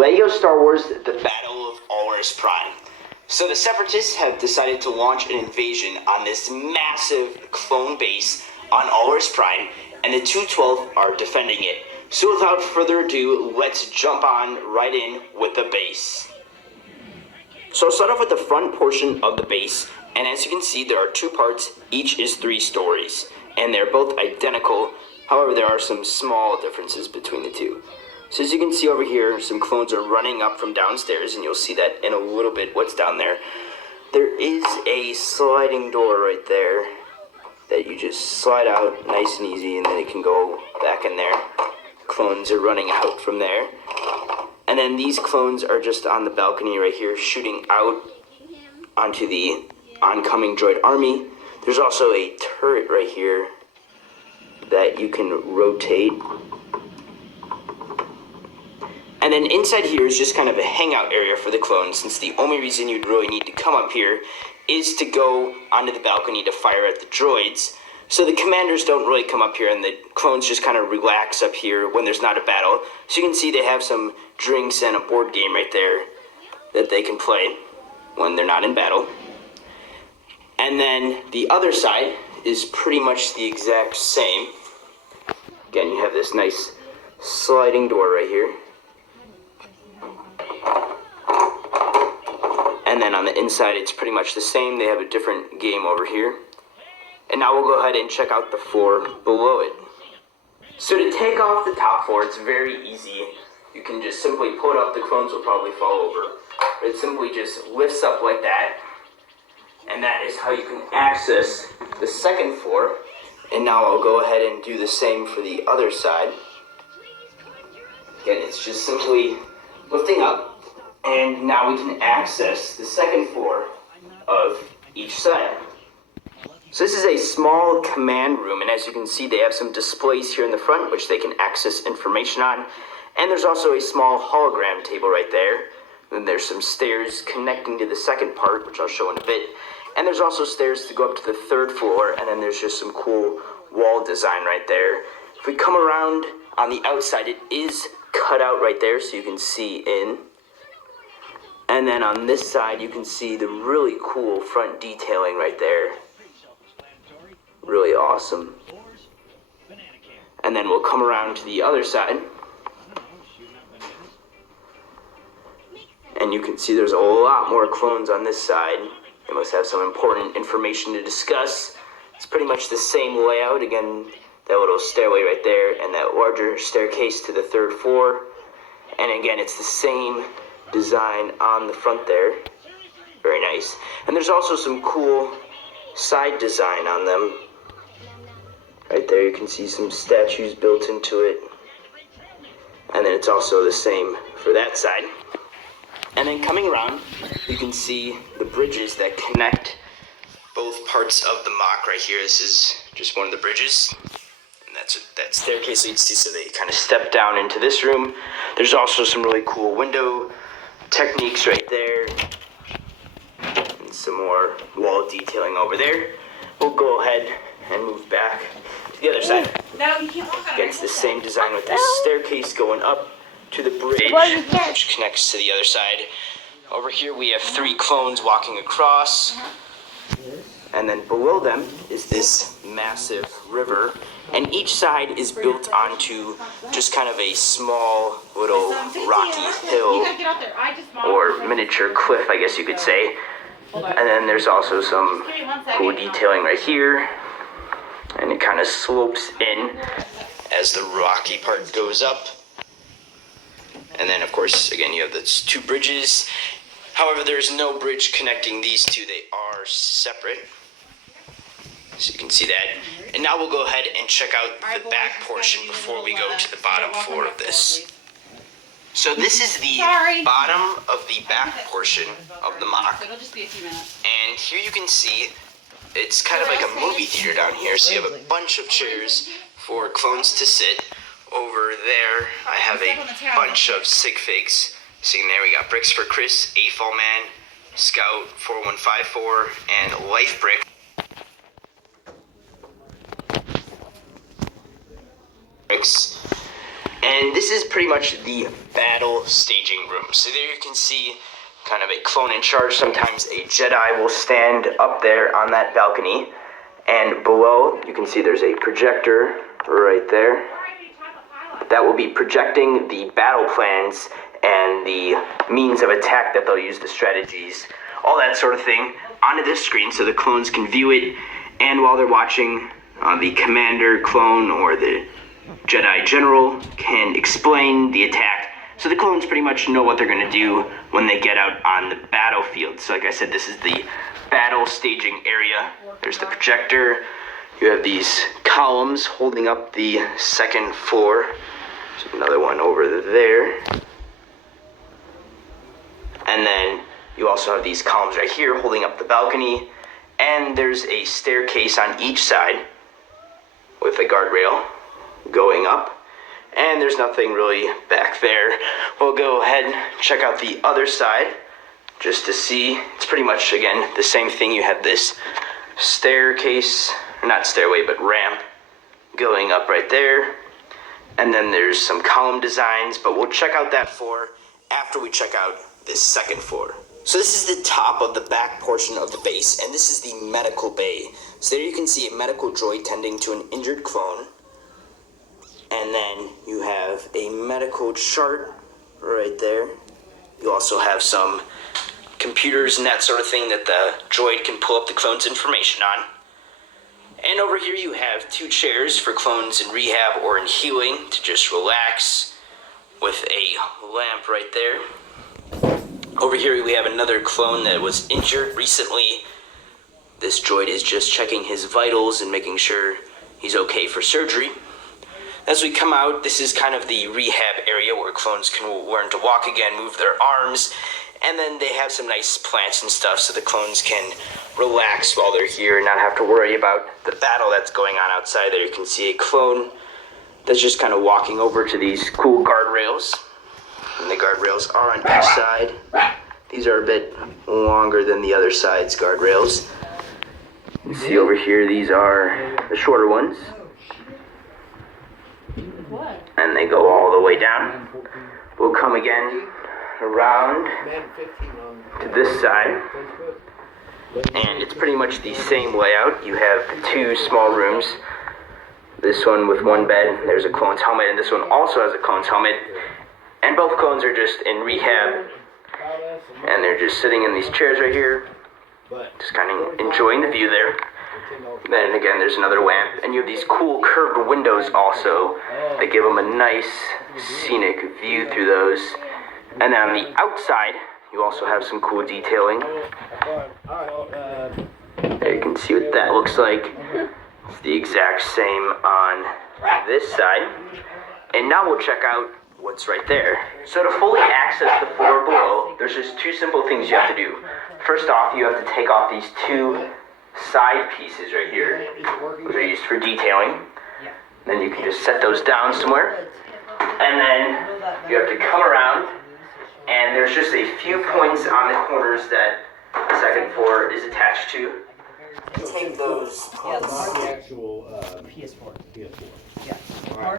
LEGO Star Wars The Battle of Always Prime. So the Separatists have decided to launch an invasion on this massive clone base on Always Prime, and the 212 are defending it. So without further ado, let's jump on right in with the base. So I'll start off with the front portion of the base, and as you can see, there are two parts. Each is 3 stories, and they're both identical. However, there are some small differences between the two. So as you can see over here, some clones are running up from downstairs, and you'll see that in a little bit what's down there. There is a sliding door right there that you just slide out nice and easy, and then it can go back in there. Clones are running out from there. And then these clones are just on the balcony right here, shooting out onto the oncoming droid army. There's also a turret right here that you can rotate. And then inside here is just kind of a hangout area for the clones, since the only reason you'd really need to come up here is to go onto the balcony to fire at the droids. So the commanders don't really come up here, and the clones just kind of relax up here when there's not a battle. So you can see they have some drinks and a board game right there that they can play when they're not in battle. And then the other side is pretty much the exact same. Again, you have this nice sliding door right here. And then on the inside, it's pretty much the same. They have a different game over here. And now we'll go ahead and check out the floor below it. So to take off the top floor, it's very easy. You can just simply pull it up. The clones will probably fall over. But it simply just lifts up like that. And that is how you can access the second floor. And now I'll go ahead and do the same for the other side. Again, it's just simply lifting up. And now we can access the second floor of each side. So this is a small command room, and as you can see, they have some displays here in the front which they can access information on. And there's also a small hologram table right there. Then there's some stairs connecting to the second part, which I'll show in a bit. And there's also stairs to go up to the third floor, and then there's just some cool wall design right there. If we come around on the outside, it is cut out right there so you can see in. And then on this side, you can see the really cool front detailing right there. Really awesome. And then we'll come around to the other side. And you can see there's a lot more clones on this side. They must have some important information to discuss. It's pretty much the same layout. Again, that little stairway right there and that larger staircase to the third floor. And again, it's the same design on the front there. Very nice. And there's also some cool side design on them. Right there you can see some statues built into it. And then it's also the same for that side. And then coming around, you can see the bridges that connect both parts of the MOC right here. This is just one of the bridges. And that's what that staircase leads to, so they kind of step down into this room. There's also some really cool window techniques right there. And some more wall detailing over there. We'll go ahead and move back to the other side. No, you can't walk on it. Against the same design with this staircase going up to the bridge, which connects to the other side. Over here we have 3 clones walking across. And then below them is this massive river. And each side is built onto just kind of a small little rocky hill or miniature cliff, I guess you could say. And then there's also some cool detailing right here. And it kind of slopes in as the rocky part goes up. And then, of course, again, you have the 2 bridges. However, there's no bridge connecting these two. They are separate. So you can see that. And now we'll go ahead and check out the back portion before we go to the bottom floor of this. So this is the bottom of the back portion of the MOC. It'll just be a few minutes. And here you can see it's kind of like a movie theater down here. So you have a bunch of chairs for clones to sit. Over there, I have a bunch of sig figs. Sitting there, we got Bricks for Chris, AFOL Man, Scout 4154, and Life Brick. And this is pretty much the battle staging room. So there you can see kind of a clone in charge. Sometimes a Jedi will stand up there on that balcony. And below, you can see there's a projector right there. That will be projecting the battle plans and the means of attack that they'll use, the strategies, all that sort of thing, onto this screen so the clones can view it. And while they're watching, the commander clone or the Jedi general can explain the attack. So the clones pretty much know what they're going to do when they get out on the battlefield. So like I said, this is the battle staging area. There's the projector. You have these columns holding up the second floor. There's another one over there. And then you also have these columns right here holding up the balcony. And there's a staircase on each side with a guardrail going up. And there's nothing really back there. We'll go ahead and check out the other side just to see. It's pretty much, again, the same thing. You have this staircase, or not stairway, but ramp going up right there. And then there's some column designs, but we'll check out that floor after we check out this second floor. So this is the top of the back portion of the base, and this is the medical bay. So there you can see a medical droid tending to an injured clone. And then you have a medical chart right there. You also have some computers and that sort of thing that the droid can pull up the clone's information on. And over here you have 2 chairs for clones in rehab or in healing to just relax with a lamp right there. Over here we have another clone that was injured recently. This droid is just checking his vitals and making sure he's okay for surgery. As we come out, this is kind of the rehab area where clones can learn to walk again, move their arms, and then they have some nice plants and stuff so the clones can relax while they're here and not have to worry about the battle that's going on outside. There you can see a clone that's just kind of walking over to these cool guardrails. And the guardrails are on each side. These are a bit longer than the other side's guardrails. You see over here, these are the shorter ones. And they go all the way down. We'll come again around to this side. And it's pretty much the same layout. You have 2 small rooms. This one with 1 bed. There's a clone's helmet, and this one also has a clone's helmet. And both clones are just in rehab. And they're just sitting in these chairs right here. Just kind of enjoying the view there. Then again, there's another lamp, and you have these cool curved windows also that give them a nice scenic view through those. And then on the outside, you also have some cool detailing. There you can see what that looks like. It's the exact same on this side. And now we'll check out what's right there. So to fully access the floor below, there's just 2 simple things you have to do. First off, you have to take off these 2 side pieces right here. Those are used for detailing. Then you can just set those down somewhere. And then you have to come around, and there's just a few points on the corners that the second floor is attached to. Take those. The actual PS4. Yeah.